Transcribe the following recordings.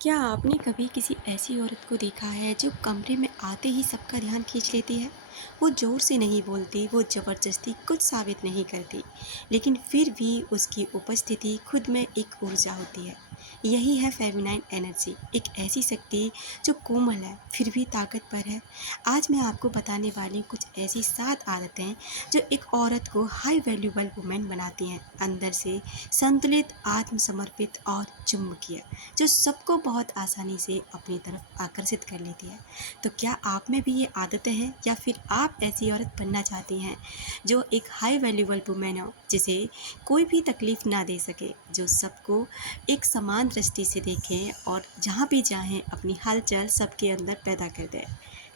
क्या आपने कभी किसी ऐसी औरत को देखा है जो कमरे में आते ही सबका ध्यान खींच लेती है? वो ज़ोर से नहीं बोलती, वो ज़बरदस्ती कुछ साबित नहीं करती, लेकिन फिर भी उसकी उपस्थिति खुद में एक ऊर्जा होती है। यही है फेमिनाइन एनर्जी, एक ऐसी शक्ति जो कोमल है फिर भी ताकतवर है। आज मैं आपको बताने वाली कुछ ऐसी 7 आदतें जो एक औरत को हाई वैल्यूबल वुमेन बनाती हैं, अंदर से संतुलित, आत्मसमर्पित और चुंबकीय, जो सबको बहुत आसानी से अपनी तरफ आकर्षित कर लेती है। तो क्या आप में भी ये आदतें हैं या फिर आप ऐसी औरत बनना चाहती हैं जो एक हाई वैल्यूबल वुमेन हो, जिसे कोई भी तकलीफ ना दे सके, जो सबको एक समान दृष्टि से देखें और जहाँ भी चाहें अपनी हलचल सबके अंदर पैदा कर दे।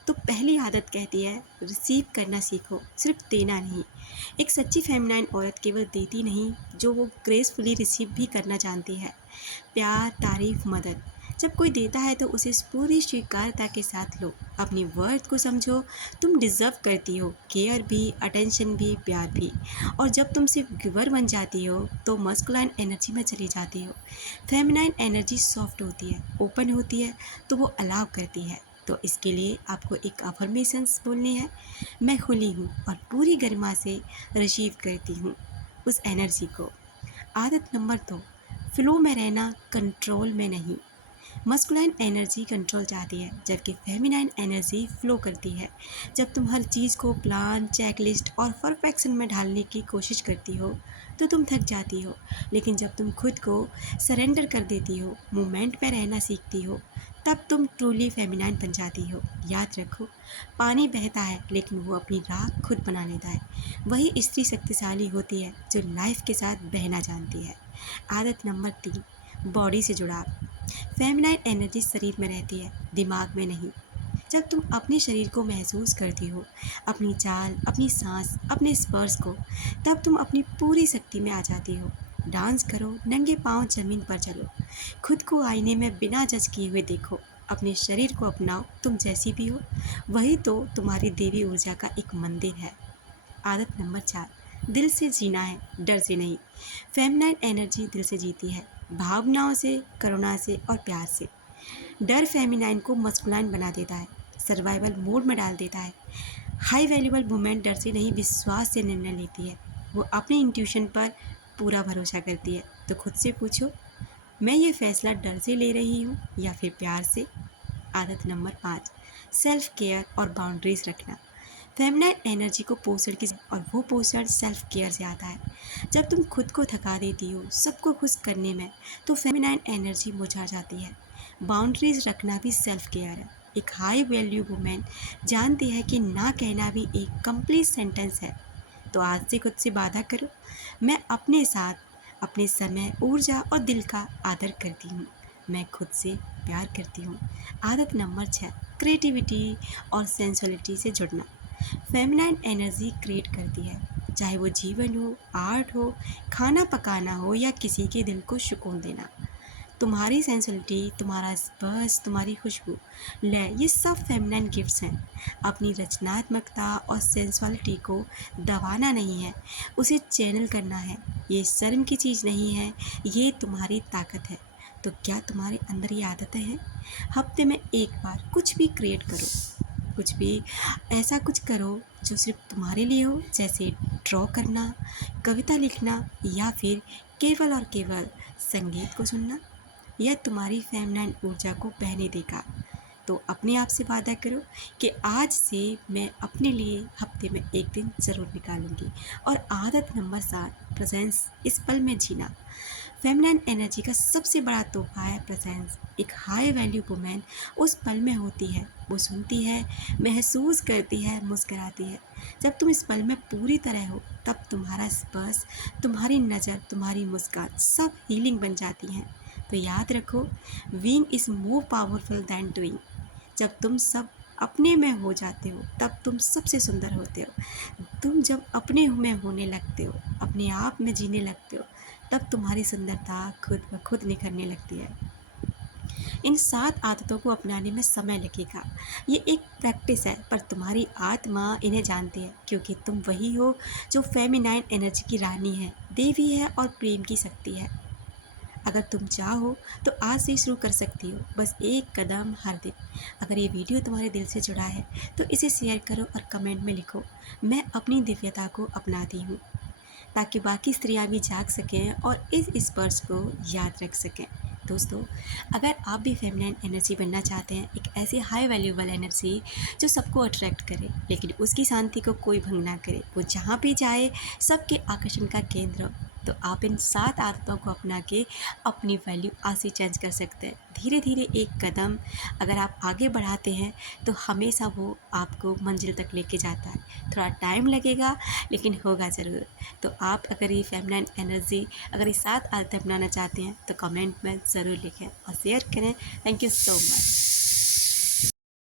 तो पहली आदत कहती है, रिसीव करना सीखो, सिर्फ देना नहीं। एक सच्ची फेमिनाइन औरत केवल देती नहीं, जो वो ग्रेसफुली रिसीव भी करना जानती है। प्यार, तारीफ, मदद, जब कोई देता है तो उसे पूरी स्वीकारता के साथ लो। अपनी वर्थ को समझो, तुम डिज़र्व करती हो केयर भी, अटेंशन भी, प्यार भी। और जब तुम सिर्फ गिवर बन जाती हो तो मस्कुलाइन एनर्जी में चली जाती हो। फेमिनाइन एनर्जी सॉफ्ट होती है, ओपन होती है, तो वो अलाउ करती है। तो इसके लिए आपको एक अफर्मेशंस बोलनी है, मैं खुली हूँ और पूरी गरिमा से रिसीव करती हूँ उस एनर्जी को। आदत नंबर 2, फ्लो में रहना, कंट्रोल में नहीं। मस्कुलाइन एनर्जी कंट्रोल चाहती है, जबकि फेमिनाइन एनर्जी फ्लो करती है। जब तुम हर चीज़ को प्लान, चेकलिस्ट और परफेक्शन में ढालने की कोशिश करती हो तो तुम थक जाती हो, लेकिन जब तुम खुद को सरेंडर कर देती हो, मोमेंट में रहना सीखती हो, तब तुम ट्रूली फेमिनाइन बन जाती हो। याद रखो, पानी बहता है लेकिन वो अपनी राह खुद बना लेता है। वही स्त्री शक्तिशाली होती है जो लाइफ के साथ बहना जानती है। आदत नंबर 3, बॉडी से जुड़ाव। फेमिनाइन एनर्जी शरीर में रहती है, दिमाग में नहीं। जब तुम अपने शरीर को महसूस करती हो, अपनी चाल, अपनी सांस, अपने स्पर्श को, तब तुम अपनी पूरी शक्ति में आ जाती हो। डांस करो, नंगे पांव जमीन पर चलो, खुद को आईने में बिना जज किए हुए देखो, अपने शरीर को अपनाओ, तुम जैसी भी हो। वही तो तुम्हारी देवी ऊर्जा का एक मंदिर है। आदत नंबर 4, दिल से जीना है, डर से नहीं। फेमिनाइन एनर्जी दिल से जीती है, भावनाओं से, करुणा से और प्यार से। डर फेमिनाइन को मस्कुलाइन बना देता है, सर्वाइवल मोड में डाल देता है। हाई वैल्यूबल वुमेन डर से नहीं, विश्वास से निर्णय लेती है। वो अपनी इंट्यूशन पर पूरा भरोसा करती है। तो खुद से पूछो, मैं ये फैसला डर से ले रही हूँ या फिर प्यार से। आदत नंबर 5, सेल्फ केयर और बाउंड्रीज रखना। फेमिनाइन एनर्जी को पोषण की, और वो पोषण सेल्फ केयर से आता है। जब तुम खुद को थका देती हो सबको खुश करने में, तो फेमिनाइन एनर्जी मुरझा जाती है। बाउंड्रीज रखना भी सेल्फ केयर है। एक हाई वैल्यू वुमेन जानती है कि ना कहना भी एक कंप्लीट सेंटेंस है। तो आज से खुद से वादा करो, मैं अपने साथ, अपने समय, ऊर्जा और दिल का आदर करती हूँ। मैं खुद से प्यार करती हूँ। आदत नंबर 6, क्रिएटिविटी और सेंसुअलिटी से जुड़ना। फेमिनाइन एनर्जी क्रिएट करती है, चाहे वो जीवन हो, आर्ट हो, खाना पकाना हो या किसी के दिल को सुकून देना। तुम्हारी सेंसुअलिटी, तुम्हारा स्पर्श, तुम्हारी खुशबू, लय, ये सब फेमिनाइन गिफ्ट्स हैं। अपनी रचनात्मकता और सेंसुअलिटी को दबाना नहीं है, उसे चैनल करना है। ये शर्म की चीज़ नहीं है, ये तुम्हारी ताकत है। तो क्या तुम्हारे अंदर ये आदतें हैं? हफ्ते में एक बार कुछ भी क्रिएट करो, कुछ भी ऐसा कुछ करो जो सिर्फ तुम्हारे लिए हो, जैसे ड्रॉ करना, कविता लिखना या फिर केवल और केवल संगीत को सुनना। यह तुम्हारी फेमिनाइन ऊर्जा को बहने देगा। तो अपने आप से वादा करो कि आज से मैं अपने लिए हफ्ते में एक दिन ज़रूर निकालूंगी। और आदत नंबर 7, प्रेजेंस, इस पल में जीना। फेमिनाइन एनर्जी का सबसे बड़ा तोहफा है प्रेजेंस। एक हाई वैल्यू वुमेन उस पल में होती है, वो सुनती है, महसूस करती है, मुस्कराती है। जब तुम इस पल में पूरी तरह हो, तब तुम्हारा स्पर्श, तुम्हारी नज़र, तुम्हारी मुस्कान सब हीलिंग बन जाती हैं। तो याद रखो, being is more powerful then doing. जब तुम सब अपने में हो जाते हो तब तुम सबसे सुंदर होते हो। तुम जब अपने में होने लगते हो, अपने आप में जीने लगते हो, तब तुम्हारी सुंदरता खुद ब खुद निखरने लगती है। इन 7 आदतों को अपनाने में समय लगेगा। ये एक प्रैक्टिस है, पर तुम्हारी आत्मा इन्हें जानती है, क्योंकि तुम वही हो जो फेमिनाइन एनर्जी की रानी है, देवी है और प्रेम की शक्ति है। अगर तुम चाहो तो आज से ही शुरू कर सकती हो, बस एक कदम हर दिन। अगर ये वीडियो तुम्हारे दिल से जुड़ा है तो इसे शेयर करो और कमेंट में लिखो, मैं अपनी दिव्यता को अपनाती हूँ, ताकि बाकी स्त्रियां भी जाग सकें और इस स्पर्श को याद रख सकें। दोस्तों, अगर आप भी फेमिनिन एनर्जी बनना चाहते हैं, एक ऐसी हाई वैल्यूबल एनर्जी जो सबको अट्रैक्ट करे लेकिन उसकी शांति को कोई भंग ना करे, वो जहाँ भी जाए सबके आकर्षण का केंद्र हो, तो आप इन 7 आदतों को अपना के अपनी वैल्यू आज से चेंज कर सकते हैं। धीरे धीरे एक कदम अगर आप आगे बढ़ाते हैं तो हमेशा वो आपको मंजिल तक लेके जाता है। थोड़ा टाइम लगेगा लेकिन होगा ज़रूर। तो आप अगर ये फेमिनिन एनर्जी, अगर ये 7 आदतें अपनाना चाहते हैं तो कमेंट में ज़रूर लिखें और शेयर करें। Thank you so much.